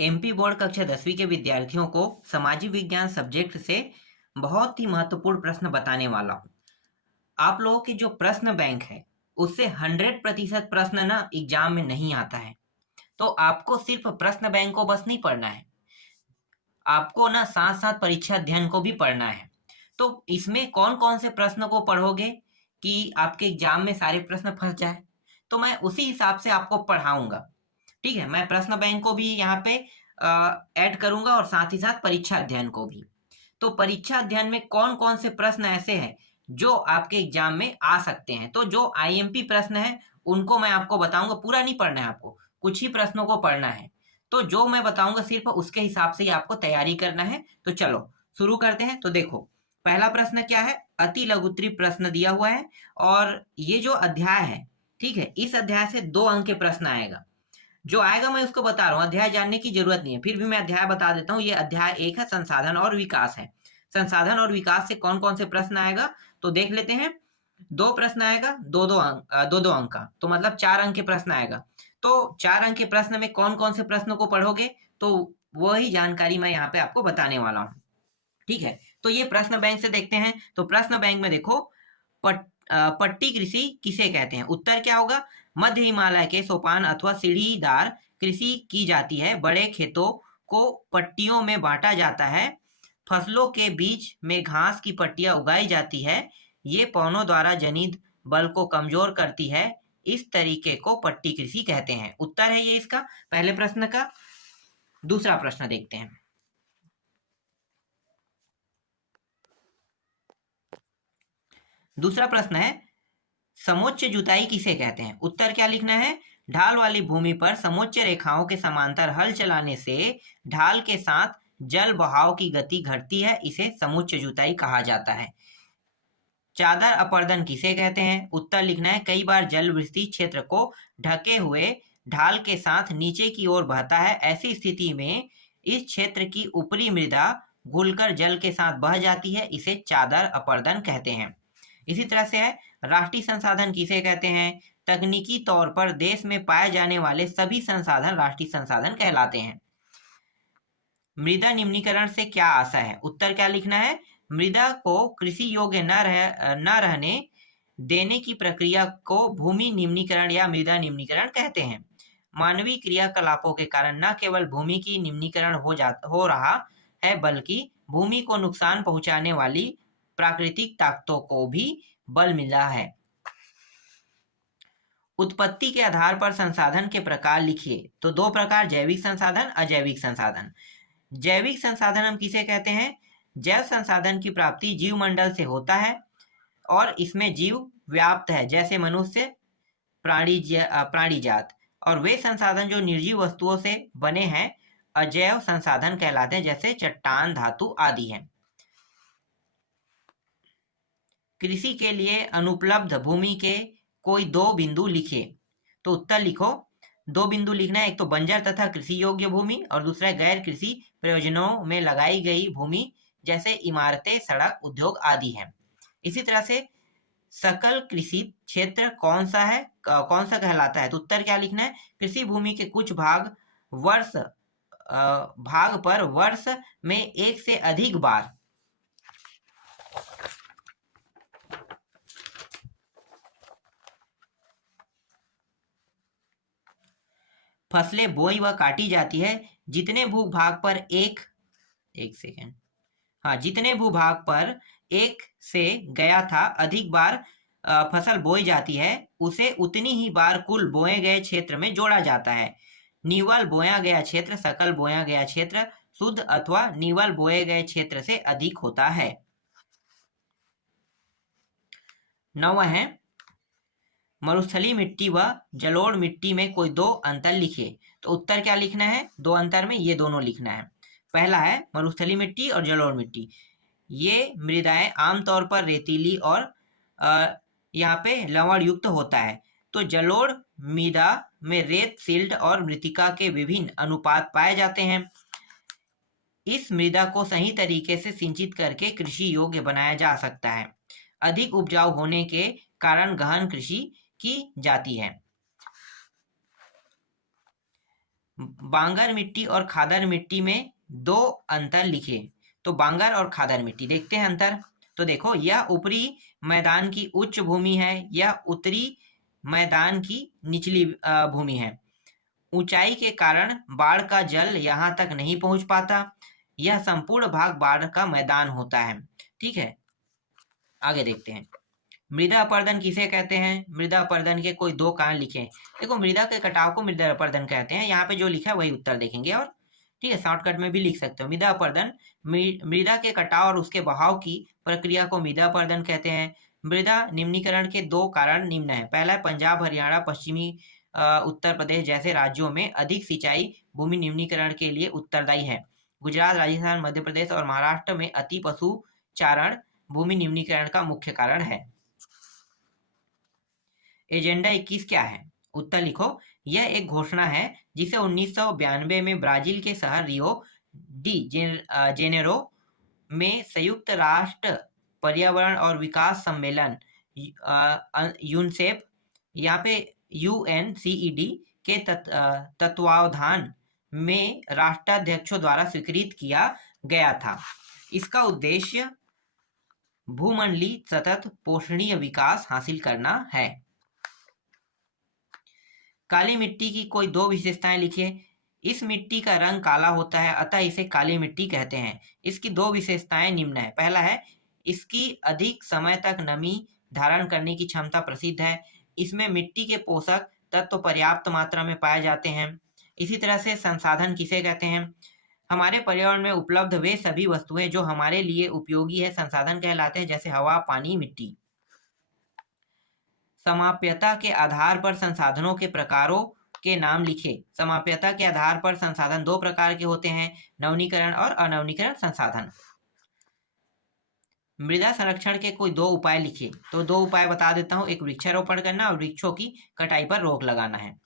MP board कक्षा 10वीं के विद्यार्थियों को सामाजिक विज्ञान सब्जेक्ट से बहुत ही महत्वपूर्ण प्रश्न बताने वाला हूँ। आप लोगों की जो प्रश्न बैंक है उससे 100% प्रश्न ना एग्जाम में नहीं आता है। तो आपको सिर्फ प्रश्न बैंक को बस नहीं पढ़ना है, आपको ना साथ साथ परीक्षा अध्ययन को भी पढ़ना है। तो इसमें कौन कौन से प्रश्न को पढ़ोगे कि आपके एग्जाम में सारे प्रश्न फंस जाए, तो मैं उसी हिसाब से आपको पढ़ाऊंगा। ठीक है, मैं प्रश्न बैंक को भी यहाँ पे ऐड करूंगा और साथ ही साथ परीक्षा अध्ययन को भी। तो परीक्षा अध्ययन में कौन कौन से प्रश्न ऐसे हैं जो आपके एग्जाम में आ सकते हैं, तो जो आईएमपी प्रश्न है उनको मैं आपको बताऊंगा। पूरा नहीं पढ़ना है आपको, कुछ ही प्रश्नों को पढ़ना है। तो जो मैं बताऊंगा सिर्फ उसके हिसाब से ही आपको तैयारी करना है। तो चलो शुरू करते हैं। तो देखो, पहला प्रश्न क्या है, अति लघुत्तरी प्रश्न दिया हुआ है और ये जो अध्याय है, ठीक है, इस अध्याय से 2 अंक के प्रश्न आएगा। जो आएगा मैं उसको बता रहा हूँ, अध्याय जानने की जरूरत नहीं है, फिर भी मैं अध्याय बता देता हूँ। ये अध्याय 1 है, संसाधन और विकास है। संसाधन और विकास से कौन कौन से प्रश्न आएगा तो देख लेते हैं। 2 प्रश्न आएगा, दो दो अंक का, तो मतलब 4 अंक के प्रश्न आएगा। तो 4 अंक के प्रश्न में कौन कौन से प्रश्नों को पढ़ोगे तो वही जानकारी मैं यहाँ पे आपको बताने वाला हूँ। ठीक है, तो ये प्रश्न बैंक से देखते हैं। तो प्रश्न बैंक में देखो, पट्टी कृषि किसे कहते हैं। उत्तर क्या होगा, मध्य हिमालय के सोपान अथवा सीढ़ीदार कृषि की जाती है। बड़े खेतों को पट्टियों में बांटा जाता है। फसलों के बीच में घास की पट्टियां उगाई जाती है। ये पौनों द्वारा जनित बल को कमजोर करती है। इस तरीके को पट्टी कृषि कहते हैं। उत्तर है ये इसका, पहले प्रश्न का। दूसरा प्रश्न देखते हैं। दूसरा प्रश्न है, समोच्च जुताई किसे कहते हैं। उत्तर क्या लिखना है, ढाल वाली भूमि पर समोच्च रेखाओं के समांतर हल चलाने से ढाल के साथ जल बहाव की गति घटती है, इसे समोच्च जुताई कहा जाता है। चादर अपर्दन किसे कहते हैं। उत्तर लिखना है, कई बार जल वृष्टि क्षेत्र को ढके हुए ढाल के साथ नीचे की ओर बहता है। ऐसी स्थिति में इस क्षेत्र की ऊपरी मृदा घुलकर जल के साथ बह जाती है, इसे चादर अपर्दन कहते हैं। इसी तरह से है, राष्ट्रीय संसाधन किसे कहते हैं। तकनीकी तौर पर देश में पाए जाने वाले सभी संसाधन राष्ट्रीय संसाधन कहलाते हैं। मृदा निम्नीकरण से क्या आशा है। उत्तर क्या लिखना है, मृदा को कृषि योग्य न रहने देने की प्रक्रिया को भूमि निम्नीकरण या मृदा निम्नीकरण कहते हैं। मानवीय क्रियाकलापों के कारण न केवल भूमि की निम्नीकरण हो रहा है, बल्कि भूमि को नुकसान पहुंचाने वाली प्राकृतिक ताकतों को भी बल मिला है। उत्पत्ति के आधार पर संसाधन के प्रकार लिखिए। तो 2 प्रकार, जैविक संसाधन, अजैविक संसाधन। जैविक संसाधन हम किसे कहते हैं, जैव संसाधन की प्राप्ति जीवमंडल से होता है और इसमें जीव व्याप्त है, जैसे मनुष्य, प्राणी जात। और वे संसाधन जो निर्जीव वस्तुओं से बने हैं अजैव संसाधन कहलाते हैं, जैसे चट्टान, धातु आदि हैं। कृषि के लिए अनुपलब्ध भूमि के कोई 2 बिंदु लिखिए। तो उत्तर लिखो, 2 बिंदु लिखना है, एक तो बंजर तथा कृषि योग्य भूमि और दूसरा गैर कृषि प्रयोजनों में लगाई गई भूमि, जैसे इमारतें, सड़क, उद्योग आदि हैं। इसी तरह से सकल कृषि क्षेत्र कौन सा है, कौन सा कहलाता है। तो उत्तर क्या लिखना है, कृषि भूमि के कुछ भाग पर वर्ष में एक से अधिक बार फसलें बोई व काटी जाती है। जितने भूभाग पर एक सेकेंड, हाँ, जितने भूभाग पर एक से गया था अधिक बार फसल बोई जाती है, उसे उतनी ही बार कुल बोए गए क्षेत्र में जोड़ा जाता है। निवल बोया गया क्षेत्र सकल बोया गया क्षेत्र शुद्ध अथवा निवल बोए गए क्षेत्र से अधिक होता है। 9 है, मरुस्थलीय मिट्टी व जलोढ़ मिट्टी में कोई 2 अंतर लिखिए। तो उत्तर क्या लिखना है, 2 अंतर में ये दोनों लिखना है। पहला है मरुस्थलीय मिट्टी और जलोढ़ मिट्टी। ये मृदाएं आमतौर पर रेतीली और यहाँ पे लवण युक्त होता है। तो जलोढ़ मृदा में रेत, सिल्ट और मृत्तिका के विभिन्न अनुपात पाए जाते हैं। इस मृदा को सही तरीके से सिंचित करके कृषि योग्य बनाया जा सकता है। अधिक उपजाऊ होने के कारण गहन कृषि की जाती है। बांगर मिट्टी और खादर मिट्टी में दो अंतर लिखे। तो बांगर और खादर मिट्टी देखते हैं अंतर। तो देखो, यह ऊपरी मैदान की उच्च भूमि है, यह उत्तरी मैदान की निचली भूमि है। ऊंचाई के कारण बाढ़ का जल यहाँ तक नहीं पहुंच पाता। यह संपूर्ण भाग बाढ़ का मैदान होता है। ठीक है, आगे देखते हैं। मृदा अपरदन किसे कहते हैं? मृदा अपरदन के कोई दो कारण लिखे। देखो, मृदा के कटाव को मृदा अपरदन कहते हैं। यहाँ पे जो लिखा है वही उत्तर देखेंगे, और ठीक है, शॉर्टकट में भी लिख सकते हो। मृदा अपरदन मृदा के कटाव और उसके बहाव की प्रक्रिया को मृदा अपरदन कहते हैं। मृदा निम्नीकरण के दो कारण निम्न है। पहला है, पंजाब, हरियाणा, पश्चिमी उत्तर प्रदेश जैसे राज्यों में अधिक सिंचाई भूमि निम्नीकरण के लिए उत्तरदायी है। गुजरात, राजस्थान, मध्य प्रदेश और महाराष्ट्र में अति पशु चारण भूमि निम्नीकरण का मुख्य कारण है। एजेंडा 21 क्या है? उत्तर लिखो। यह एक घोषणा है जिसे 1992 में ब्राजील के शहर रियो डी जेनेरो में संयुक्त राष्ट्र पर्यावरण और विकास सम्मेलन यूनसेफ, यहाँ पे UNCED के तत्वावधान में राष्ट्राध्यक्षों द्वारा स्वीकृत किया गया था। इसका उद्देश्य भूमंडलीय सतत पोषणीय विकास हासिल करना है। काली मिट्टी की कोई दो विशेषताएं लिखिए। इस मिट्टी का रंग काला होता है, अतः इसे काली मिट्टी कहते हैं। इसकी दो विशेषताएं निम्न है। पहला है, इसकी अधिक समय तक नमी धारण करने की क्षमता प्रसिद्ध है। इसमें मिट्टी के पोषक तत्व पर्याप्त मात्रा में पाए जाते हैं। इसी तरह से संसाधन किसे कहते हैं? हमारे पर्यावरण में उपलब्ध वे सभी वस्तुएं जो हमारे लिए उपयोगी है संसाधन कहलाते हैं, जैसे हवा, पानी, मिट्टी। समाप्यता के आधार पर संसाधनों के प्रकारों के नाम लिखे। समाप्यता के आधार पर संसाधन दो प्रकार के होते हैं, नवीनीकरण और अनवीनीकरण संसाधन। मृदा संरक्षण के कोई दो उपाय लिखे। तो दो उपाय बता देता हूं, एक वृक्षारोपण करना और वृक्षों की कटाई पर रोक लगाना है।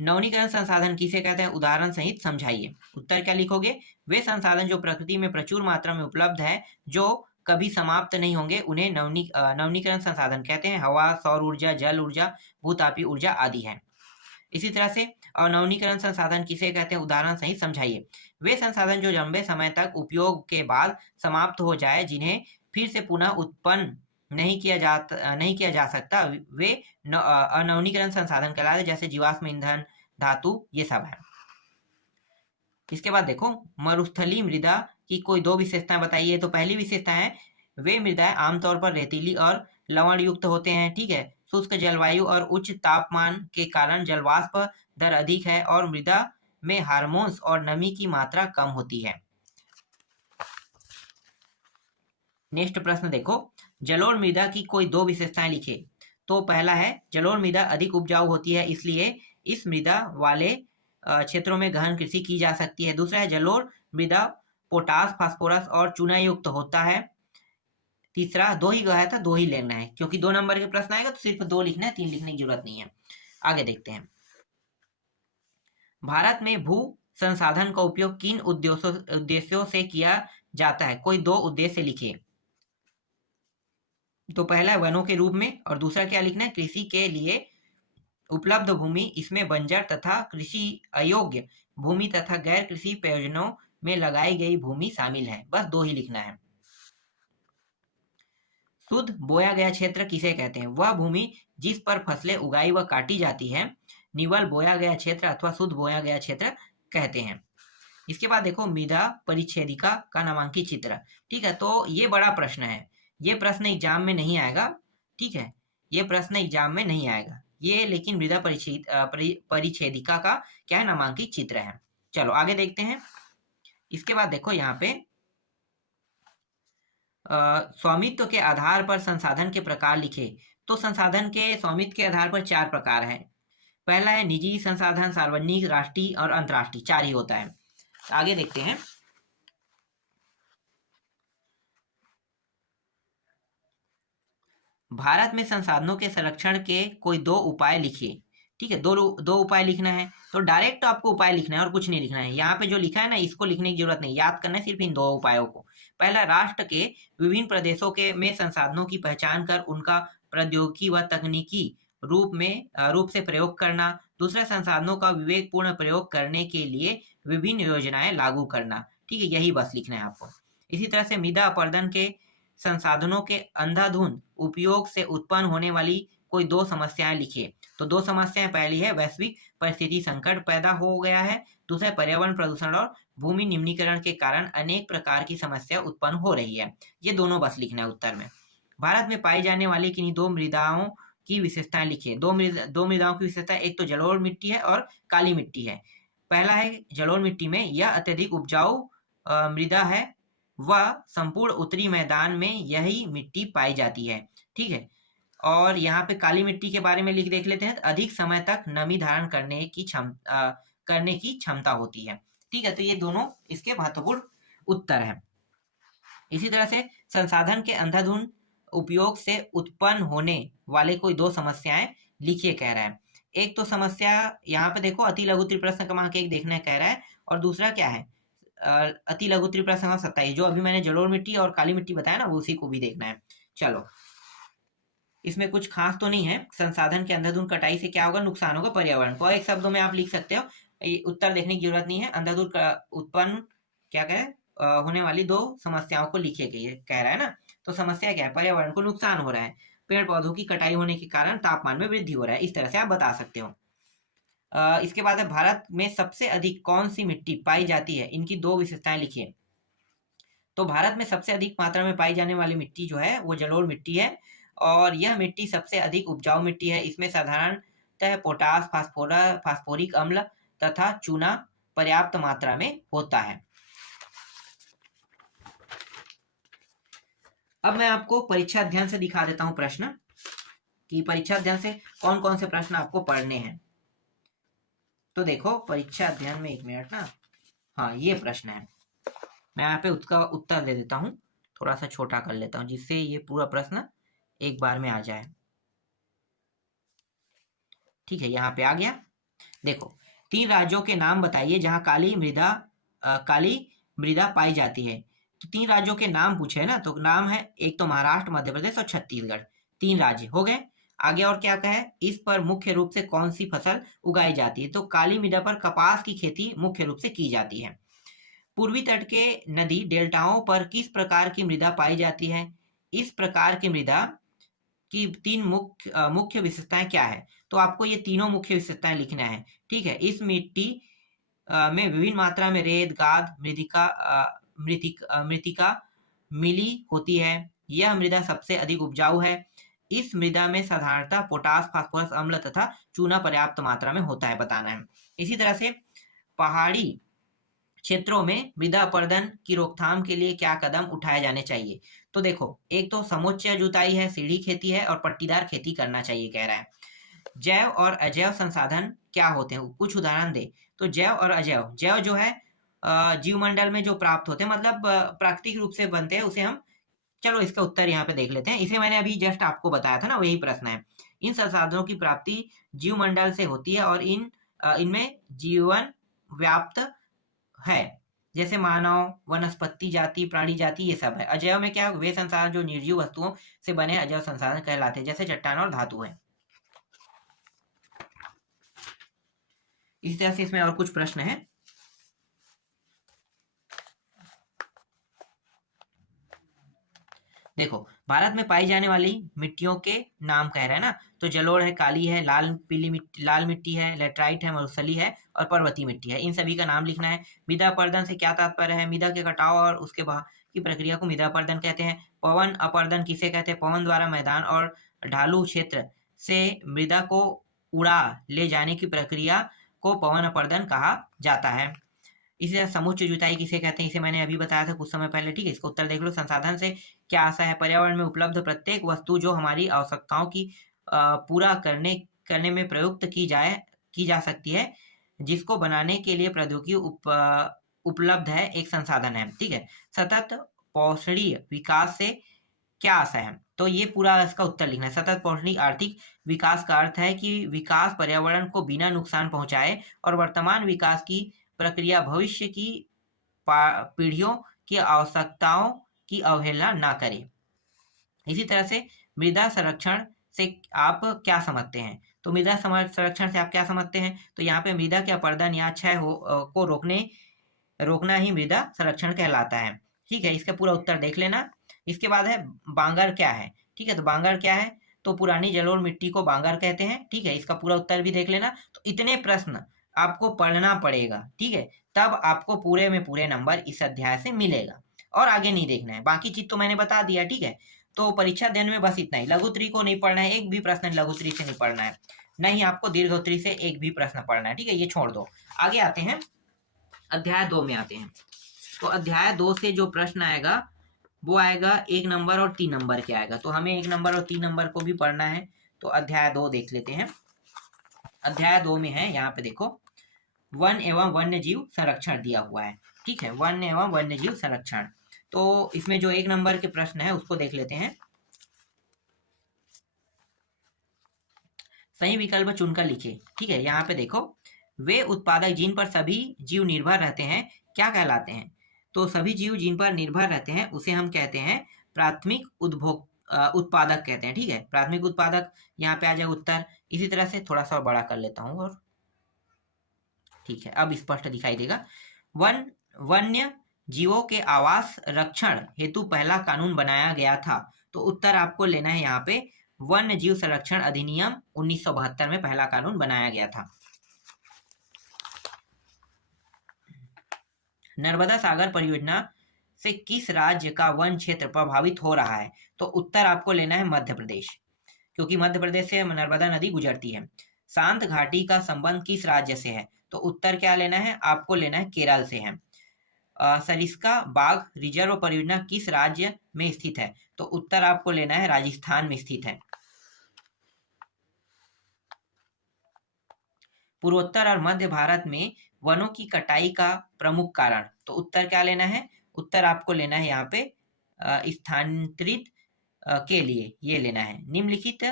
नवीनीकरण संसाधन किसे कहते हैं? उदाहरण सहित समझाइए। उत्तर क्या लिखोगे? वे संसाधन जो प्रकृति में प्रचुर मात्रा में उपलब्ध है, जो कभी समाप्त नहीं होंगे, उन्हें नवीनीकरण संसाधन कहते हैं। हवा, सौर ऊर्जा, जल ऊर्जा, भूतापीय ऊर्जा आदि हैं। इसी तरह से अनवीनीकरण संसाधन किसे कहते हैं? उदाहरण सहित समझाइए। वे संसाधन जो लंबे समय तक उपयोग के बाद समाप्त हो जाए, जिन्हें फिर से पुनः उत्पन्न नहीं किया जा सकता, वे अनवीनीकरण संसाधन कहलाते, जैसे जीवाश्म ईंधन, धातु, ये सब है। इसके बाद देखो, मरुस्थलीय मृदा की कोई दो विशेषताएं बताइए। तो पहली विशेषता है, वे मृदाएं आमतौर पर रेतीली और लवण युक्त होते हैं। ठीक है, शुष्क जलवायु और उच्च तापमान के कारण जलवाष्प दर अधिक है और मृदा में हार्मोन्स और नमी की मात्रा कम होती है। नेक्स्ट प्रश्न देखो, जलोढ़ मृदा की कोई दो विशेषताएं लिखे। तो पहला है, जलोढ़ मृदा अधिक उपजाऊ होती है, इसलिए इस मृदा वाले क्षेत्रों में गहन कृषि की जा सकती है। दूसरा है, जलोढ़ मृदा पोटास, फास्फोरस और चूना युक्त होता है। तीसरा, दो ही गया था, दो ही लेना है, क्योंकि 2 नंबर के प्रश्न आएगा तो सिर्फ 2 लिखना है, 3 लिखने की जरूरत नहीं है। आगे देखते हैं। भारत में भू संसाधन का उपयोग किन उद्देश्यों से किया जाता है? कोई दो उद्देश्य लिखिए। तो पहला है वनों के रूप में, और दूसरा क्या लिखना है? कृषि के लिए उपलब्ध भूमि, इसमें बंजर तथा कृषि अयोग्य भूमि तथा गैर कृषि प्रयोजनों में लगाई गई भूमि शामिल है। बस 2 ही लिखना है। शुद्ध बोया गया क्षेत्र किसे कहते हैं? वह भूमि जिस पर फसलें उगाई व काटी जाती है, निवल बोया गया क्षेत्र अथवा शुद्ध बोया गया क्षेत्र कहते हैं। इसके बाद देखो, मृदा परिच्छेदिका का नामांकित चित्र। ठीक है, तो ये बड़ा प्रश्न है, ये प्रश्न एग्जाम में नहीं आएगा। ठीक है, ये प्रश्न एग्जाम में नहीं आएगा ये, लेकिन मृदा परिच्छेदिका का क्या है? नामांकित चित्र है। चलो आगे देखते हैं। इसके बाद देखो, यहाँ पे स्वामित्व के आधार पर संसाधन के प्रकार लिखे। तो संसाधन के स्वामित्व के आधार पर 4 प्रकार है। पहला है निजी संसाधन, सार्वजनिक, राष्ट्रीय और अंतर्राष्ट्रीय, 4 ही होता है। आगे देखते हैं। भारत में संसाधनों के संरक्षण के कोई दो उपाय लिखिए। ठीक है, दो उपाय लिखना है। तो डायरेक्ट आपको उपाय लिखना है और कुछ नहीं लिखना है। यहाँ पे जो लिखा है ना, इसको लिखने की जरूरत नहीं, याद करना है सिर्फ इन 2 उपायों को। पहला, राष्ट्र के विभिन्न प्रदेशों के में संसाधनों की पहचान कर उनका प्रौद्योगिकी व तकनीकी रूप से प्रयोग करना। दूसरा, संसाधनों का विवेकपूर्ण प्रयोग करने के लिए विभिन्न योजनाएं लागू करना। ठीक है, यही बस लिखना है आपको। इसी तरह से मृदा अपरदन के संसाधनों के अंधाधुंध उपयोग से उत्पन्न होने वाली कोई दो समस्याएं लिखिए। तो दो समस्याएं, पहली है वैश्विक परिस्थिति संकट पैदा हो गया है, दूसरा पर्यावरण प्रदूषण और भूमि निम्नीकरण के कारण अनेक प्रकार की समस्या उत्पन्न हो रही है। ये दोनों बस लिखना है उत्तर में। भारत में पाई जाने वाली किन्हीं दो मृदाओं की विशेषताएं लिखिए। दो मृदाओं की विशेषता, एक तो जलोढ़ मिट्टी है और काली मिट्टी है। पहला है जलोढ़ मिट्टी में यह अत्यधिक उपजाऊ मृदा है, वह संपूर्ण उत्तरी मैदान में यही मिट्टी पाई जाती है। ठीक है, और यहाँ पे काली मिट्टी के बारे में देख लेते हैं। अधिक समय तक नमी धारण करने की क्षमता होती है। ठीक है, तो ये दोनों इसके महत्वपूर्ण उत्तर हैं। इसी तरह से संसाधन के अंधाधुंध उपयोग से उत्पन्न होने वाले कोई दो समस्याएं लिखिए कह रहा है। एक तो समस्या यहाँ पे देखो, अति लघु त्रिप्रश्न क्रमांक 1 देखना कह रहा है, और दूसरा क्या है, अति लघु त्रिप्रश्न क्रमांक 27, जो अभी मैंने जलोढ़ मिट्टी और काली मिट्टी बताया ना, वो उसी को भी देखना है। चलो, इसमें कुछ खास तो नहीं है। संसाधन के अंधाधुंध कटाई से क्या होगा, नुकसान होगा पर्यावरण को। एक शब्दों में आप लिख सकते हो, उत्तर देखने की जरूरत नहीं है। अंधाधुंध उत्पन्न क्या कहे होने वाली दो समस्याओं को लिखिए कह रहा है ना। तो समस्या क्या है, पर्यावरण को नुकसान हो रहा है, पेड़ पौधों की कटाई होने के कारण तापमान में वृद्धि हो रहा है, इस तरह से आप बता सकते हो। इसके बाद है, भारत में सबसे अधिक कौन सी मिट्टी पाई जाती है, इनकी दो विशेषताएं लिखिए। तो भारत में सबसे अधिक मात्रा में पाई जाने वाली मिट्टी जो है वो जलोढ़ मिट्टी है, और यह मिट्टी सबसे अधिक उपजाऊ मिट्टी है। इसमें साधारणतः पोटास, फास्फोरिक अम्ल तथा चूना पर्याप्त मात्रा में होता है। अब मैं आपको परीक्षा अध्ययन से दिखा देता हूं प्रश्न, कि परीक्षा अध्ययन से कौन कौन से प्रश्न आपको पढ़ने हैं। तो देखो, परीक्षा अध्ययन में, एक मिनट ना, हाँ ये प्रश्न है, मैं यहाँ पे उसका उत्तर दे देता हूँ, थोड़ा सा छोटा कर लेता हूँ जिससे ये पूरा प्रश्न एक बार में आ जाए। ठीक है, यहाँ पे आ गया। देखो, 3 राज्यों के नाम बताइए जहाँ काली मृदा पाई जाती है। तो 3 राज्यों के नाम पूछे है ना, तो नाम है, एक तो महाराष्ट्र, मध्य प्रदेश और छत्तीसगढ़। 3 राज्य हो गए। आगे और क्या कहे, इस पर मुख्य रूप से कौन सी फसल उगाई जाती है। तो काली मृदा पर कपास की खेती मुख्य रूप से की जाती है। पूर्वी तट के नदी डेल्टाओं पर किस प्रकार की मृदा पाई जाती है। इस प्रकार की मृदा की 3 मुख्य विशेषताएं क्या है। तो आपको ये तीनों मुख्य विशेषताएं लिखना है। ठीक है, इस मिट्टी में विभिन्न मात्रा में रेत, गाद, मृतिका मिली होती है। यह मृदा सबसे अधिक उपजाऊ है। इस मृदा में साधारणतः पोटास, फास्फोरस अम्ल तथा चूना पर्याप्त मात्रा में होता है, बताना है। इसी तरह से पहाड़ी क्षेत्रों में मृदा अपरदन की रोकथाम के लिए क्या कदम उठाए जाने चाहिए। तो देखो, एक तो समुच्च जुताई है, सीढ़ी खेती है, और पट्टीदार खेती करना चाहिए कह रहा है। जैव और अजैव संसाधन क्या होते हैं, कुछ उदाहरण दे। तो जैव और अजैव, जैव जो है जीवमंडल में जो प्राप्त होते हैं, मतलब प्राकृतिक रूप से बनते हैं, उसे हम, चलो इसका उत्तर यहाँ पे देख लेते हैं। इसे मैंने अभी जस्ट आपको बताया था ना, वही प्रश्न है। इन संसाधनों की प्राप्ति जीवमंडल से होती है और इनमें जीवन व्याप्त है, जैसे मानव, वनस्पति जाति, प्राणी जाति, ये सब है। अजैव में क्या, वे संसाधन जो निर्जीव वस्तुओं से बने अजैव संसाधन कहलाते हैं, जैसे चट्टान और धातु है। इस तरह से इसमें और कुछ प्रश्न है। देखो, भारत में पाई जाने वाली मिट्टियों के नाम कह रहे हैं ना। तो जलोढ़ है, काली है, लाल मिट्टी है, लेटराइट है, मरुस्थली है, और पर्वतीय मिट्टी है। इन सभी का नाम लिखना है। मृदा अपरदन से क्या तात्पर्य है, मृदा के कटाव और उसके बाद की प्रक्रिया को मृदा अपरदन कहते हैं। पवन अपरदन किसे कहते हैं, पवन द्वारा मैदान और ढालू क्षेत्र से मृदा को उड़ा ले जाने की प्रक्रिया को पवन अपरदन कहा जाता है। इसी तरह समुच्च जुताई किसे कहते हैं, इसे मैंने अभी बताया था कुछ समय पहले। ठीक है, इसका उत्तर देख लो। संसाधन से क्या आशा है, पर्यावरण में उपलब्ध प्रत्येक वस्तु जो हमारी आवश्यकताओं की पूरा करने में प्रयुक्त की जा सकती है, जिसको बनाने के लिए प्रौद्योगिकी उपलब्ध है, एक संसाधन है। ठीक है, सतत पोषणीय विकास से क्या आशा है। तो ये पूरा इसका उत्तर लिखना है। सतत पोषणीय आर्थिक विकास का अर्थ है कि विकास पर्यावरण को बिना नुकसान पहुंचाए और वर्तमान विकास की प्रक्रिया भविष्य की पीढ़ियों की आवश्यकताओं की अवहेलना ना करे। इसी तरह से मृदा संरक्षण से आप क्या समझते हैं। तो मृदा संरक्षण से आप क्या समझते हैं? तो यहाँ पे मृदा के अपरदन या क्षय को रोकना ही मृदा संरक्षण कहलाता है। ठीक है, इसका पूरा उत्तर देख लेना। इसके बाद है बांगर क्या है। ठीक है, तो बांगर क्या है? तो पुरानी जलोढ़ मिट्टी को बांगर कहते हैं। ठीक है, इसका पूरा उत्तर भी देख लेना। तो इतने प्रश्न आपको पढ़ना पड़ेगा। ठीक है, तब आपको पूरे में पूरे नंबर इस अध्याय से मिलेगा और आगे नहीं देखना है। बाकी चीज तो मैंने बता दिया। ठीक है, तो परीक्षा अध्ययन में बस इतना ही। लघुत्तरी को नहीं पढ़ना है, एक भी प्रश्न लघुत्तरी से नहीं पढ़ना है, नहीं आपको दीर्घोत्तरी से एक भी प्रश्न पढ़ना है। ठीक है, ये छोड़ दो। आगे आते हैं, अध्याय 2 में आते हैं। तो अध्याय 2 से जो प्रश्न आएगा वो आएगा 1 नंबर और 3 नंबर के आएगा। तो हमें 1 नंबर और 3 नंबर को भी पढ़ना है। तो अध्याय 2 देख लेते हैं। अध्याय 2 में है, यहाँ पे देखो, वन एवं वन्य जीव संरक्षण दिया हुआ है। ठीक है, वन एवं वन्य जीव संरक्षण। तो इसमें जो 1 नंबर के प्रश्न है उसको देख लेते हैं। सही विकल्प चुनकर लिखिए। ठीक है, यहाँ पे देखो, वे उत्पादक जिन पर सभी जीव निर्भर रहते हैं क्या कहलाते हैं? तो सभी जीव जिन पर निर्भर रहते हैं उसे हम कहते हैं प्राथमिक उत्पादक कहते हैं। ठीक है, प्राथमिक उत्पादक, यहाँ पे आ जाए उत्तर। इसी तरह से थोड़ा सा बड़ा कर लेता हूँ और ठीक है, अब स्पष्ट दिखाई देगा। वन्य जीवों के आवास रक्षण हेतु पहला कानून बनाया गया था। तो उत्तर आपको लेना है यहाँ पे, वन्य जीव संरक्षण अधिनियम 1972 में पहला कानून बनाया गया था। नर्मदा सागर परियोजना से किस राज्य का वन क्षेत्र प्रभावित हो रहा है? तो उत्तर आपको लेना है मध्य प्रदेश, क्योंकि मध्य प्रदेश से नर्मदा नदी गुजरती है। शांत घाटी का संबंध किस राज्य से है? तो उत्तर क्या लेना है? आपको लेना है केरल से है। सरिस्का बाघ रिजर्व परियोजना किस राज्य में स्थित है? तो उत्तर आपको लेना है राजस्थान में स्थित है। पूर्वोत्तर और मध्य भारत में वनों की कटाई का प्रमुख कारण? तो उत्तर क्या लेना है? उत्तर आपको लेना है यहाँ पे स्थानांतरित के लिए ये लेना है। निम्नलिखित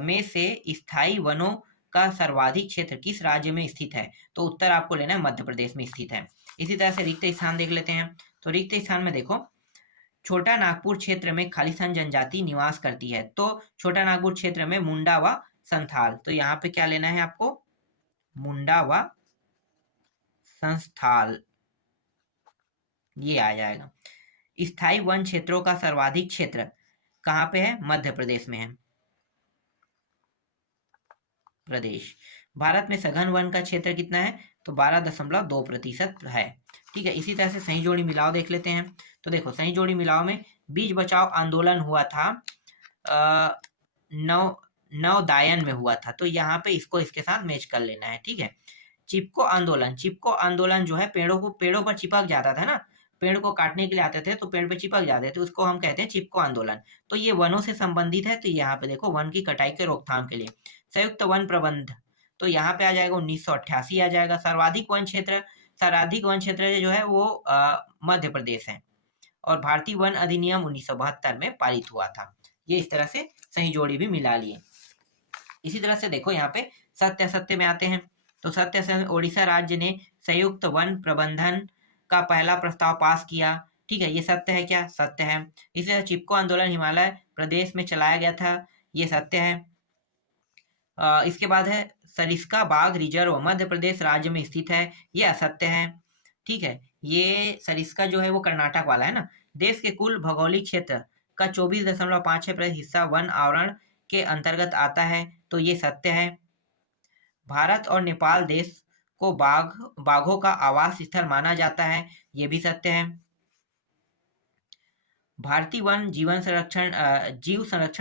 में से स्थायी वनों का सर्वाधिक क्षेत्र किस राज्य में स्थित है? तो उत्तर आपको लेना है मध्य प्रदेश में स्थित है। इसी तरह से रिक्त स्थान देख लेते हैं। तो रिक्त स्थान में देखो, छोटा नागपुर क्षेत्र में खालिस्तान जनजाति निवास करती है। तो छोटा नागपुर क्षेत्र में मुंडा व संथाल। तो यहाँ पे क्या लेना है आपको? मुंडा व संस्थाल, ये आ जाएगा। स्थायी वन क्षेत्रों का सर्वाधिक क्षेत्र कहाँ पे है? मध्य प्रदेश में है। प्रदेश। भारत में सघन वन का क्षेत्र कितना है? तो 12.2% है। ठीक है, इसी तरह से सही जोड़ी मिलाओ देख लेते हैं। तो देखो, सही जोड़ी मिलाओ में बीज बचाओ आंदोलन हुआ था, नवदायन में हुआ था। तो यहाँ पे इसको इसके साथ मैच कर लेना है। ठीक है, चिपको आंदोलन जो है, पेड़ों पर चिपक जाता था ना, पेड़ को काटने के लिए आते थे तो पेड़ पे चिपक जाते थे, उसको हम कहते हैं चिपको आंदोलन। तो ये वनों से संबंधित है। तो यहाँ पे देखो, वन की कटाई के रोकथाम के लिए संयुक्त वन प्रबंध, तो यहाँ पे आ जाएगा 1988 आ जाएगा। सर्वाधिक वन क्षेत्र जो है वो मध्य प्रदेश है, और भारतीय वन अधिनियम 1972 में पारित हुआ था। ये इस तरह से सही जोड़ी भी मिला लिए। इसी तरह से देखो, यहाँ पे सत्य असत्य में आते हैं। तो सत्य असत्य, ओडिशा राज्य ने संयुक्त वन प्रबंधन का पहला प्रस्ताव पास किया। ठीक है, ये सत्य है क्या? सत्य है। इसी तरह चिपको आंदोलन हिमालय प्रदेश में चलाया गया था, ये सत्य है। इसके बाद है सरिस्का बाघ रिजर्व मध्य प्रदेश राज्य में स्थित है, ये असत्य है। ठीक है, ये सरिस्का जो है वो कर्नाटक वाला है ना। देश के कुल भौगोलिक क्षेत्र का 24.56% हिस्सा वन आवरण के अंतर्गत आता है, तो ये सत्य है। भारत और नेपाल देश को बाघों का आवास स्थल माना जाता है, ये भी सत्य है। भारतीय वन जीव संरक्षण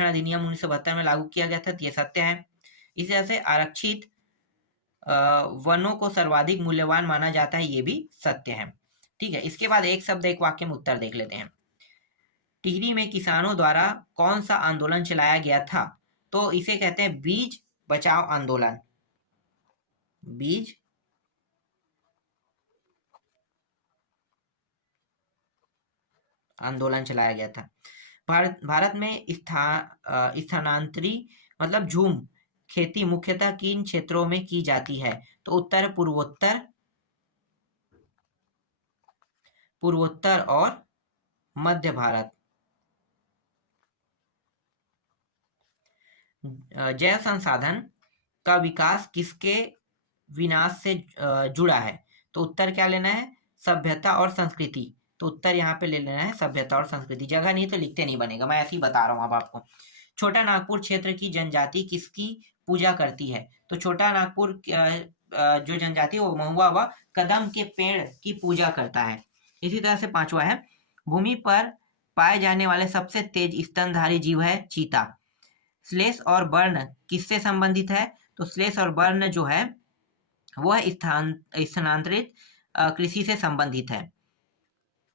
अधिनियम 1972 में लागू किया गया था, तो ये सत्य है। इसी तरह से आरक्षित वनों को सर्वाधिक मूल्यवान माना जाता है, ये भी सत्य है। ठीक है, इसके बाद एक शब्द एक वाक्य में उत्तर देख लेते हैं। टिहरी में किसानों द्वारा कौन सा आंदोलन चलाया गया था? तो इसे कहते हैं बीज बचाओ आंदोलन। बीज आंदोलन चलाया गया था। भारत में स्थानांतरी मतलब झूम खेती मुख्यतः किन क्षेत्रों में की जाती है? तो उत्तर पूर्वोत्तर और मध्य भारत। जैव संसाधन का विकास किसके विनाश से जुड़ा है? तो उत्तर क्या लेना है? सभ्यता और संस्कृति। तो उत्तर यहाँ पे ले लेना है सभ्यता और संस्कृति। जगह नहीं तो लिखते नहीं बनेगा, मैं ऐसे ही बता रहा हूँ अब आपको। छोटा नागपुर क्षेत्र की जनजाति किसकी पूजा करती है? तो छोटा नागपुर जो जनजाति है वो महुआ व कदम के पेड़ की पूजा करता है। इसी तरह से पांचवा है, भूमि पर पाए जाने वाले सबसे तेज स्तनधारी जीव है चीता। श्लेष और वर्ण किससे संबंधित है? तो श्लेष और वर्ण जो है वह स्थानांतरित कृषि से संबंधित है।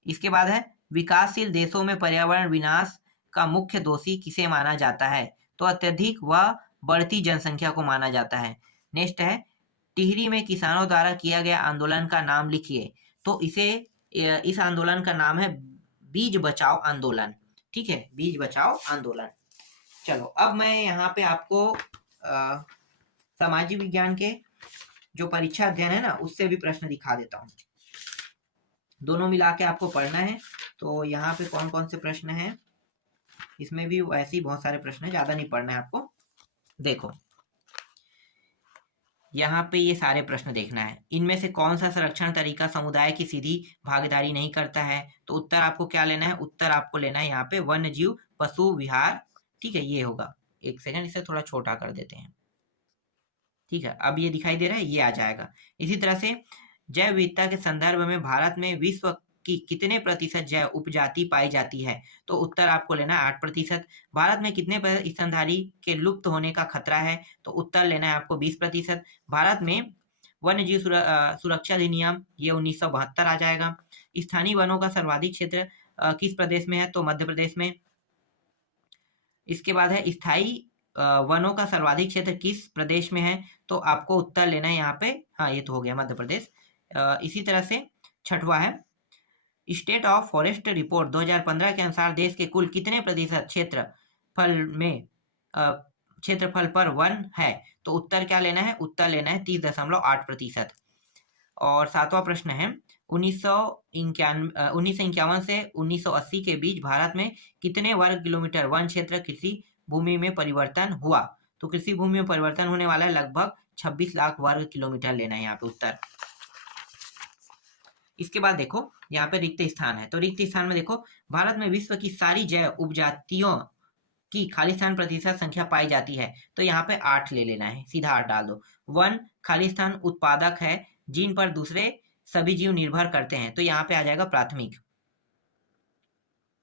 इसके बाद है, विकासशील देशों में पर्यावरण विनाश का मुख्य दोषी किसे माना जाता है? तो अत्यधिक व बढ़ती जनसंख्या को माना जाता है। नेक्स्ट है, टिहरी में किसानों द्वारा किया गया आंदोलन का नाम लिखिए। तो इस आंदोलन का नाम है बीज बचाओ आंदोलन। ठीक है, बीज बचाओ आंदोलन। चलो अब मैं यहाँ पे आपको सामाजिक विज्ञान के जो परीक्षा अध्ययन है ना उससे भी प्रश्न दिखा देता हूँ। दोनों मिला के आपको पढ़ना है। तो यहाँ पे कौन कौन से प्रश्न हैं, इसमें भी ऐसे ही बहुत सारे प्रश्न हैं, ज्यादा नहीं पढ़ना है आपको। देखो यहाँ पे ये सारे प्रश्न देखना है। इनमें से कौन सा संरक्षण तरीका समुदाय की सीधी भागीदारी नहीं करता है? तो उत्तर आपको क्या लेना है? उत्तर आपको लेना है यहाँ पे वन्य जीव पशु विहार। ठीक है, ये होगा। एक सेकंड, इसे थोड़ा छोटा कर देते हैं। ठीक है, अब ये दिखाई दे रहा है, ये आ जाएगा। इसी तरह से जैव विविधता के संदर्भ में भारत में विश्व की कितने प्रतिशत जैव उपजाति पाई जाती है? तो उत्तर आपको लेना है 8%। भारत में कितने स्तनधारी के लुप्त होने का खतरा है? तो उत्तर लेना है आपको 20%। भारत में वन्य जीव सुरक्षा अधिनियम ये 1972 आ जाएगा। स्थानीय वनों का सर्वाधिक क्षेत्र किस प्रदेश में है? तो मध्य प्रदेश में। इसके बाद है, स्थायी वनों का सर्वाधिक क्षेत्र किस प्रदेश में है? तो आपको उत्तर लेना है यहाँ पे, हाँ ये तो हो गया मध्य प्रदेश। इसी तरह से छठवा है, स्टेट ऑफ फॉरेस्ट रिपोर्ट 2015 के अनुसार देश के कुल कितने प्रतिशत क्षेत्रफल पर वन है? तो उत्तर क्या लेना है? उत्तर लेना है 30.8%। और सातवां प्रश्न है, 1951 से 1980 के बीच भारत में कितने वर्ग किलोमीटर वन क्षेत्र कृषि भूमि में परिवर्तन हुआ? तो कृषि भूमि में परिवर्तन होने वाला है लगभग 26 लाख वर्ग किलोमीटर लेना है यहाँ पे उत्तर। इसके बाद देखो यहाँ पे रिक्त स्थान है, तो रिक्त स्थान में देखो, भारत में विश्व की सारी जैव उपजातियों की खालिस्तान प्रतिशत संख्या पाई जाती है। तो यहाँ पे 8 ले लेना है, सीधा 8 डाल दो। वन खालिस्तान उत्पादक है जिन पर दूसरे सभी जीव निर्भर करते हैं। तो यहाँ पे आ जाएगा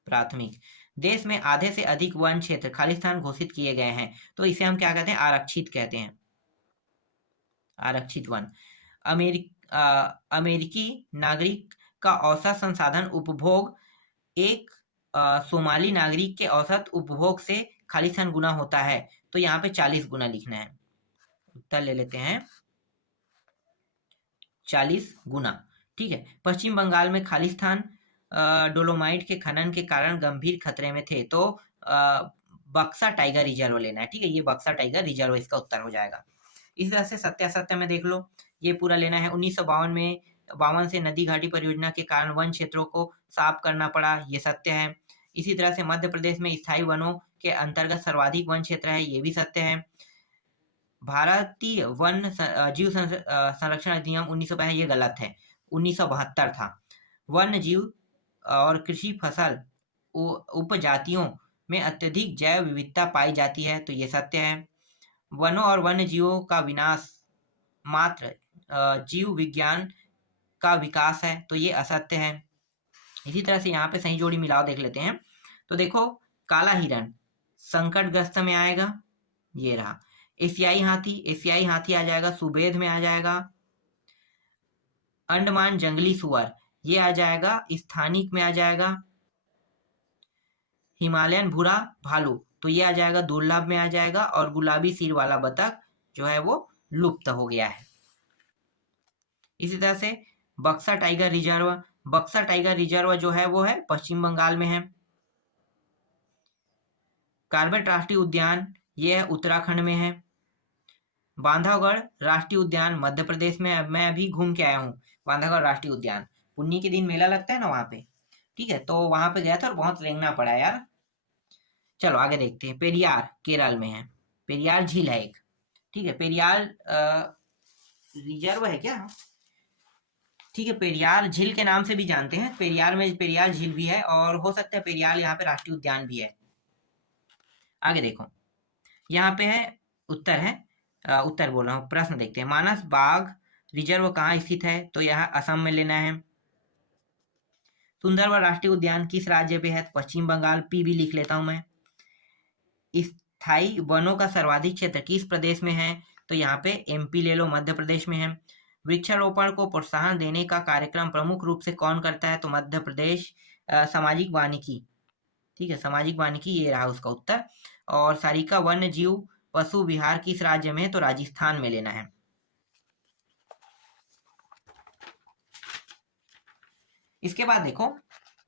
प्राथमिक। देश में आधे से अधिक वन क्षेत्र खालिस्तान घोषित किए गए हैं। तो इसे हम क्या कहते हैं? आरक्षित कहते हैं, आरक्षित वन। अमेरिकी नागरिक का औसत संसाधन उपभोग एक सोमाली नागरिक के औसत उपभोग से खालिस्तान गुना होता है। तो यहाँ पे 40 गुना लिखना है। उत्तर ले लेते हैं 40 गुना। ठीक है, पश्चिम बंगाल में खालिस्तान डोलोमाइट के खनन के कारण गंभीर खतरे में थे। तो बक्सा टाइगर रिजर्व लेना है। ठीक है, ये बक्सा टाइगर रिजर्व इसका उत्तर हो जाएगा। इस तरह से सत्यासत्य में देख लो, ये पूरा लेना है। 1952 से नदी घाटी परियोजना के कारण वन क्षेत्रों को साफ करना पड़ा, ये सत्य है। इसी तरह से मध्य प्रदेश में स्थायी वनों के अंतर्गत सर्वाधिक वन क्षेत्र है, ये भी सत्य है। भारतीय वन जीव संरक्षण अधिनियम 1965, ये गलत है, 1972 था। वन्य जीव और कृषि फसल उपजातियों में अत्यधिक जैव विविधता पाई जाती है, तो ये सत्य है। वनों और वन्य जीवों का विनाश मात्र जीव विज्ञान का विकास है, तो ये असत्य है। इसी तरह से यहाँ पे सही जोड़ी मिलाओ देख लेते हैं। तो देखो, काला हिरण संकटग्रस्त में आएगा, ये रहा। एशियाई हाथी आ जाएगा, सुबेद में आ जाएगा। अंडमान जंगली सुअर ये आ जाएगा, स्थानिक में आ जाएगा। हिमालयन भूरा भालू तो ये आ जाएगा, दुर्लभ में आ जाएगा। और गुलाबी सिर वाला बतख जो है वो लुप्त हो गया है। इसी तरह से बक्सा टाइगर रिजर्व जो है वो है पश्चिम बंगाल में है। कार्बेट राष्ट्रीय उद्यान ये है उत्तराखंड में है। बांधवगढ़ राष्ट्रीय उद्यान मध्य प्रदेश में है। मैं अभी घूम के आया हूँ बांधवगढ़ राष्ट्रीय उद्यान, पुन्नी के दिन मेला लगता है ना वहां पे। ठीक है, तो वहां पे गया था और बहुत रेंगना पड़ा यार। चलो आगे देखते हैं। पेरियार केरल में है, पेरियार झील है एक। ठीक है, पेरियार रिजर्व है क्या? ठीक है, पेरियार झील के नाम से भी जानते हैं, पेरियार में पेरियार झील भी है और हो सकता है पेरियार यहाँ पे राष्ट्रीय उद्यान भी है। आगे देखो, यहाँ पे है उत्तर है, उत्तर बोल रहा हूँ, प्रश्न देखते हैं। मानस बाघ रिजर्व कहाँ स्थित है? तो यह असम में लेना है। सुंदरवन राष्ट्रीय उद्यान किस राज्य पे है? पश्चिम बंगाल, पी भी लिख लेता हूं मैं। स्थायी वनों का सर्वाधिक क्षेत्र किस प्रदेश में है? तो यहाँ पे एमपी ले लो, मध्य प्रदेश में है। वृक्षारोपण को प्रोत्साहन देने का कार्यक्रम प्रमुख रूप से कौन करता है? तो मध्य प्रदेश सामाजिक वानिकी, ठीक है, सामाजिक वानिकी, ये रहा उसका उत्तर। और सारिका वन्य जीव पशु विहार किस राज्य में है? तो राजस्थान में लेना है। इसके बाद देखो,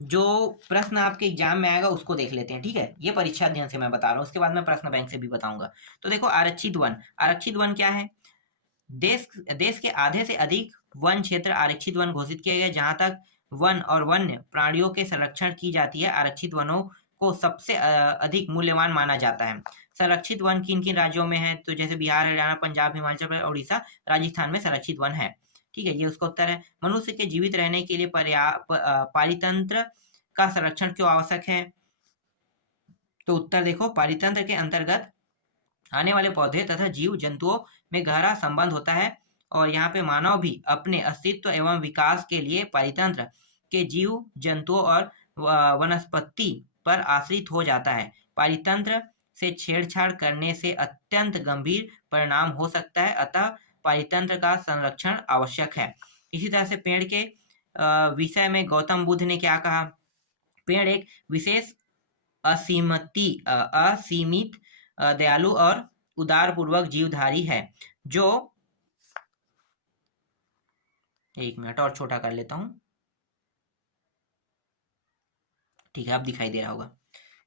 जो प्रश्न आपके एग्जाम में आएगा उसको देख लेते हैं, ठीक है, ये परीक्षा अध्ययन से मैं बता रहा हूँ, उसके बाद मैं प्रश्न बैंक से भी बताऊंगा। तो देखो, आरक्षित वन, आरक्षित वन क्या है? देश के आधे से अधिक वन क्षेत्र आरक्षित वन घोषित किए गए। जहां तक वन और वन्य प्राणियों के संरक्षण की जाती है, आरक्षित वनों को सबसे अधिक मूल्यवान माना जाता है। संरक्षित वन किन किन राज्यों में है? तो जैसे बिहार, हरियाणा, पंजाब, हिमाचल प्रदेश, उड़ीसा, राजस्थान में संरक्षित वन है, ठीक है, ये उसका उत्तर है। मनुष्य के जीवित रहने के लिए पारितंत्र का संरक्षण क्यों आवश्यक है? तो उत्तर देखो, पारितंत्र के अंतर्गत आने वाले पौधे तथा जीव जंतुओं में गहरा संबंध होता है और यहाँ पे मानव भी अपने अस्तित्व एवं विकास के लिए पारितंत्र के जीव जंतुओं और वनस्पति पर आश्रित हो जाता है। पारितंत्र से छेड़छाड़ करने से अत्यंत गंभीर परिणाम हो सकता है, अतः पारितंत्र का संरक्षण आवश्यक है। इसी तरह से पेड़ के विषय में गौतम बुद्ध ने क्या कहा? पेड़ एक विशेष असीमित दयालु और उदारपूर्वक जीवधारी है, जो, एक मिनट और छोटा कर लेता हूं, ठीक है, अब दिखाई दे रहा होगा,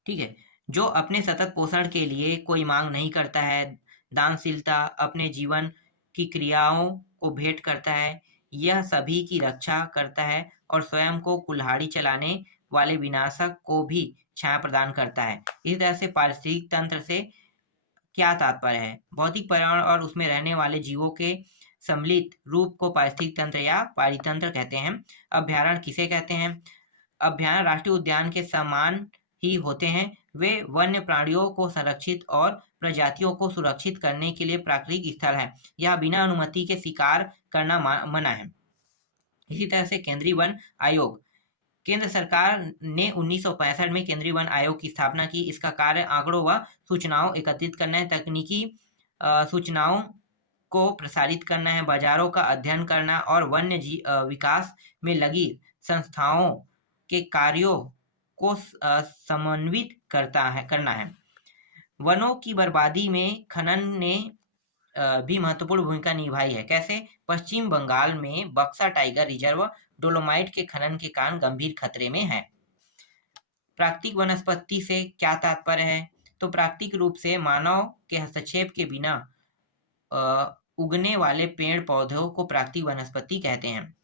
ठीक है, जो अपने सतत पोषण के लिए कोई मांग नहीं करता है, दानशीलता, अपने जीवन की क्रियाओं को भेंट करता है, यह सभी की रक्षा करता है और स्वयं को कुल्हाड़ी चलाने वाले विनाशक को भी छाया प्रदान करता है। इसी तरह से पारिस्थितिक तंत्र से क्या तात्पर्य है? भौतिक पर्यावरण और उसमें रहने वाले जीवों के सम्मिलित रूप को पारिस्थितिक तंत्र या पारितंत्र कहते हैं। अभ्यारण्य किसे कहते हैं? अभ्यारण्य राष्ट्रीय उद्यान के समान ही होते हैं। वे वन्य प्राणियों को संरक्षित और प्रजातियों को सुरक्षित करने के लिए प्राकृतिक स्थल है। यह बिना अनुमति के शिकार करना मना है। इसी तरह से केंद्रीय वन आयोग, केंद्र सरकार ने 1965 में केंद्रीय वन आयोग की स्थापना की। इसका कार्य आंकड़ों व सूचनाओं एकत्रित करना है, तकनीकी सूचनाओं को प्रसारित करना है, बाजारों का अध्ययन करना और वन्य विकास में लगी संस्थाओं के कार्यों को समन्वित करना है। वनों की बर्बादी में खनन ने भी महत्वपूर्ण भूमिका निभाई है। कैसे? पश्चिम बंगाल में बक्सा टाइगर रिजर्व डोलोमाइट के खनन के कारण गंभीर खतरे में है। प्राकृतिक वनस्पति से क्या तात्पर्य है? तो प्राकृतिक रूप से मानव के हस्तक्षेप के बिना उगने वाले पेड़ पौधों को प्राकृतिक वनस्पति कहते हैं।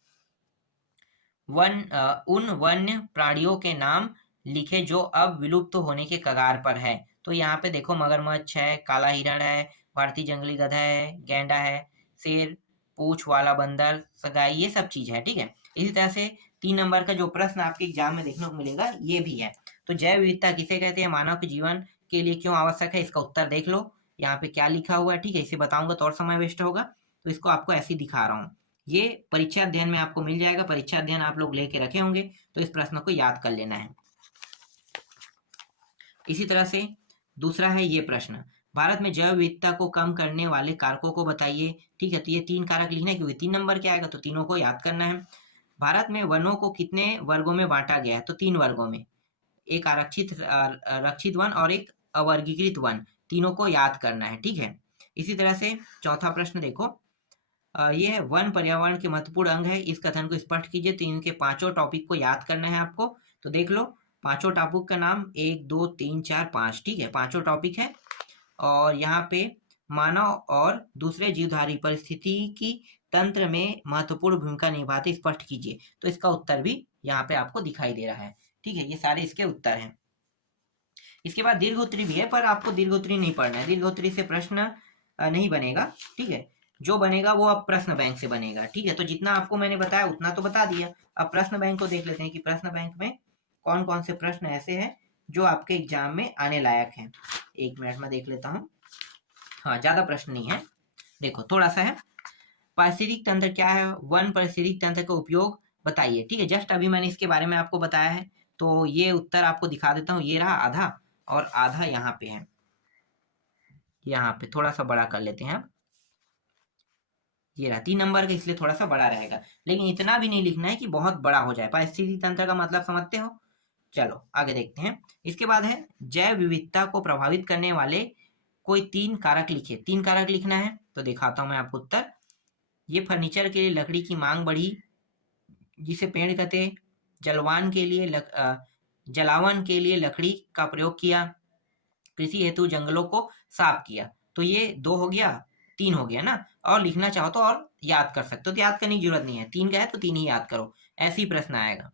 उन वन्य प्राणियों के नाम लिखे जो अब विलुप्त होने के कगार पर है। तो यहाँ पे देखो, मगरमच्छ है, काला हिरण है, भारतीय जंगली गधा है, गैंडा है, शेर, पूंछ वाला बंदर, सगाई, ये सब चीज है, ठीक है। इसी तरह से 3 नंबर का जो प्रश्न आपके एग्जाम में देखने को मिलेगा ये भी है। तो जैव विविधता किसे कहते हैं? मानव के जीवन के लिए क्यों आवश्यक है? इसका उत्तर देख लो, यहाँ पे क्या लिखा हुआ है, ठीक है, इसे बताऊंगा तो और समय वेस्ट होगा, तो इसको आपको ऐसे ही दिखा रहा हूँ। ये परीक्षा अध्ययन में आपको मिल जाएगा, परीक्षा अध्ययन आप लोग लेके रखे होंगे, तो इस प्रश्न को याद कर लेना है। इसी तरह से दूसरा है ये प्रश्न, भारत में जैव विविधता को कम करने वाले कारकों को बताइए, ठीक है। तो ये 3 कारक लिखना है, क्योंकि 3 नंबर क्या आएगा, तो तीनों को याद करना है। भारत में वनों को कितने वर्गों में बांटा गया है? तो 3 वर्गों में, एक आरक्षित वन और एक अवर्गीकृत वन, तीनों को याद करना है, ठीक है। इसी तरह से चौथा प्रश्न देखो, यह है वन पर्यावरण के महत्वपूर्ण अंग है, इस कथन को स्पष्ट कीजिए। तो इनके 5 टॉपिक को याद करना है आपको, तो देख लो 5 टॉपिक का नाम, 1 2 3 4 5, ठीक है, 5 टॉपिक है। और यहाँ पे मानव और दूसरे जीवधारी परिस्थिति की तंत्र में महत्वपूर्ण भूमिका निभाते स्पष्ट कीजिए। तो इसका उत्तर भी यहाँ पे आपको दिखाई दे रहा है, ठीक है, ये सारे इसके उत्तर हैं। इसके बाद दीर्घोत्तरी भी है, पर आपको दीर्घोत्तरी नहीं पढ़ना है। दीर्घोत्तरी से प्रश्न नहीं बनेगा, ठीक है। जो बनेगा वो अब प्रश्न बैंक से बनेगा, ठीक है। तो जितना आपको मैंने बताया उतना तो बता दिया। अब प्रश्न बैंक को देख लेते हैं कि प्रश्न बैंक में कौन कौन से प्रश्न ऐसे हैं जो आपके एग्जाम में आने लायक हैं। 1 मिनट में देख लेता हूँ। हाँ, ज्यादा प्रश्न नहीं है, देखो थोड़ा सा है। पारिस्थितिक तंत्र क्या है, वन पारिस्थितिक तंत्र का उपयोग बताइए, ठीक है। जस्ट अभी मैंने इसके बारे में आपको बताया है, तो ये उत्तर आपको दिखा देता हूँ। ये रहा आधा और आधा यहाँ पे है, यहाँ पे थोड़ा सा बड़ा कर लेते हैं। ये रहा 3 नंबर का, इसलिए थोड़ा सा बड़ा रहेगा, लेकिन इतना भी नहीं लिखना है कि बहुत बड़ा हो जाए। पारिस्थितिक तंत्र का मतलब समझते हो। चलो आगे देखते हैं। इसके बाद है जैव विविधता को प्रभावित करने वाले कोई 3 कारक लिखिए। 3 कारक लिखना है, तो दिखाता हूं मैं आपको उत्तर। ये फर्नीचर के लिए लकड़ी की मांग बढ़ी, जिसे पेड़ कहते। जलवान के लिए जलावन के लिए लकड़ी का प्रयोग किया। कृषि हेतु जंगलों को साफ किया। तो ये 2 हो गया, 3 हो गया ना। और लिखना चाहो तो और याद कर सकते हो, तो याद करने की जरूरत नहीं है। 3 का है तो 3 ही याद करो, ऐसे ही प्रश्न आएगा।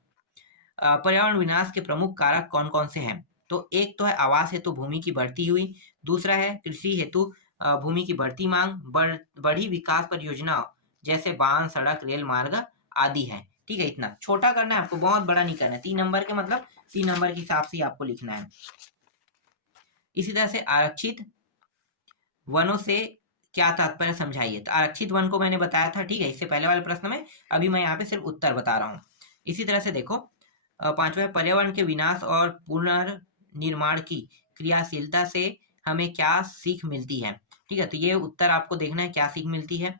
पर्यावरण विनाश के प्रमुख कारक कौन कौन से हैं, तो एक तो है आवास हेतु भूमि की बढ़ती हुई, दूसरा है कृषि हेतु भूमि की बढ़ती मांग, बढ़ी विकास परियोजनाओं जैसे बांध, सड़क, रेल मार्ग आदि है, ठीक है। इतना छोटा करना है आपको, बहुत बड़ा नहीं करना है। 3 नंबर के मतलब 3 नंबर के हिसाब से आपको लिखना है। इसी तरह से आरक्षित वनों से क्या तात्पर्य समझाइए। तो आरक्षित वन को मैंने बताया था, ठीक है, इससे पहले वाले प्रश्न में। अभी मैं यहाँ पे सिर्फ उत्तर बता रहा हूँ। इसी तरह से देखो 5वां है पर्यावरण के विनाश और पुनर्निर्माण की क्रियाशीलता से हमें क्या सीख मिलती है, ठीक है। तो ये उत्तर आपको देखना है, क्या सीख मिलती है।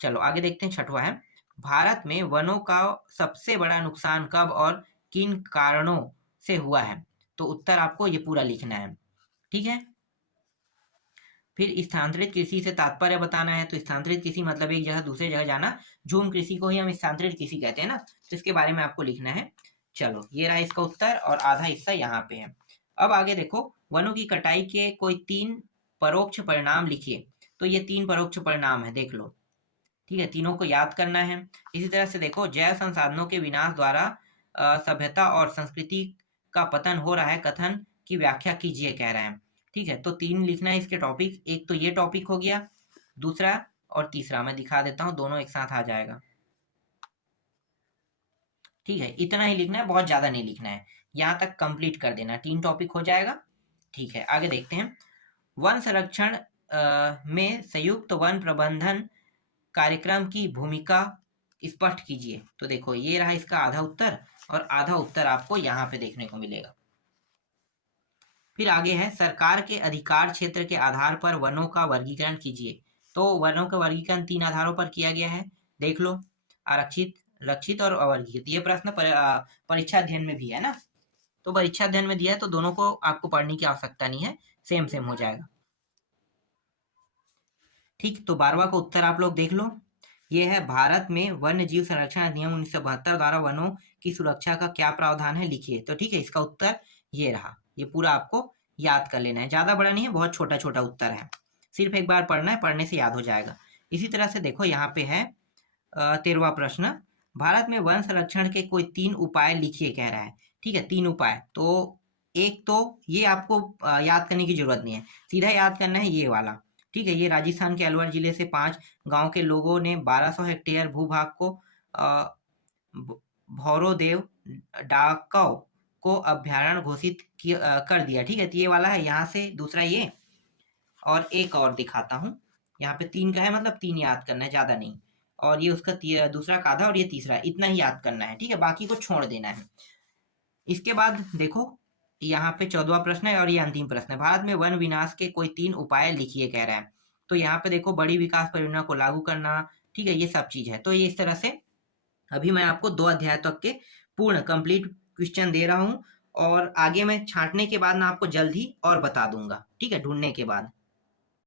चलो आगे देखते हैं। 6वां है भारत में वनों का सबसे बड़ा नुकसान कब और किन कारणों से हुआ है। तो उत्तर आपको ये पूरा लिखना है, ठीक है। फिर स्थानांतरित कृषि से तात्पर्य बताना है। तो स्थानांतरित कृषि मतलब एक जगह दूसरे जगह जाना। झूम कृषि को ही हम स्थानांतरित कृषि कहते हैं ना, तो इसके बारे में आपको लिखना है। चलो ये रहा इसका उत्तर और आधा हिस्सा यहाँ पे है। अब आगे देखो, वनों की कटाई के कोई 3 परोक्ष परिणाम लिखिए। तो ये 3 परोक्ष परिणाम है, देख लो, ठीक है। तीनों को याद करना है। इसी तरह से देखो, जैव संसाधनों के विनाश द्वारा सभ्यता और संस्कृति का पतन हो रहा है, कथन की व्याख्या कीजिए कह रहे हैं, ठीक है। तो 3 लिखना है इसके टॉपिक। एक तो ये टॉपिक हो गया, दूसरा और तीसरा मैं दिखा देता हूँ, दोनों एक साथ आ जाएगा, ठीक है। इतना ही लिखना है, बहुत ज्यादा नहीं लिखना है। यहाँ तक कंप्लीट कर देना, 3 टॉपिक हो जाएगा, ठीक है। आगे देखते हैं। वन संरक्षण में संयुक्त वन प्रबंधन कार्यक्रम की भूमिका स्पष्ट कीजिए। तो देखो ये रहा इसका आधा उत्तर और आधा उत्तर आपको यहाँ पे देखने को मिलेगा। फिर आगे है सरकार के अधिकार क्षेत्र के आधार पर वनों का वर्गीकरण कीजिए। तो वनों का वर्गीकरण 3 आधारों पर किया गया है, देख लो, आरक्षित, रक्षित और अवर्गीकृत। ये प्रश्न परीक्षा अध्ययन में भी है ना, तो परीक्षा अध्ययन में दिया है, तो दोनों को आपको पढ़ने की आवश्यकता नहीं है, सेम सेम हो जाएगा, ठीक। तो 12वां का उत्तर आप लोग देख लो। ये है भारत में वन्य जीव संरक्षण अधिनियम 1972 द्वारा वनों की सुरक्षा का क्या प्रावधान है, लिखिए। तो ठीक है, इसका उत्तर ये रहा। ये पूरा आपको याद कर लेना है, ज्यादा बड़ा नहीं है, बहुत छोटा छोटा उत्तर है, सिर्फ एक बार पढ़ना है, पढ़ने से याद हो जाएगा। इसी तरह से देखो यहाँ पे है 13वां प्रश्न, भारत में वन संरक्षण के कोई 3 उपाय लिखिए कह रहा है, ठीक है। 3 उपाय, तो एक तो ये आपको याद करने की जरूरत नहीं है, सीधा याद करना है ये वाला, ठीक है। ये राजस्थान के अलवर जिले से 5 गांव के लोगों ने 1200 हेक्टेयर भूभाग को भौरोदेव डाकव को अभ्यारण्य घोषित कर दिया, ठीक है। तो ये वाला है यहाँ से, दूसरा ये, और एक और दिखाता हूँ। यहाँ पे 3 का है, मतलब 3 याद करना है, ज्यादा नहीं। और ये उसका दूसरा का आधा और ये तीसरा, इतना ही याद करना है, ठीक है, बाकी को छोड़ देना है। इसके बाद देखो यहाँ पे 14वां प्रश्न है और ये अंतिम प्रश्न है, भारत में वन विनाश के कोई 3 उपाय लिखिए कह रहा है। तो यहाँ पे देखो बड़ी विकास परियोजना को लागू करना, ठीक है, ये सब चीज है। तो ये इस तरह से अभी मैं आपको 2 अध्याय तक के पूर्ण कंप्लीट क्वेश्चन दे रहा हूँ, और आगे मैं छांटने के बाद मैं आपको जल्द ही और बता दूंगा, ठीक है, ढूंढने के बाद।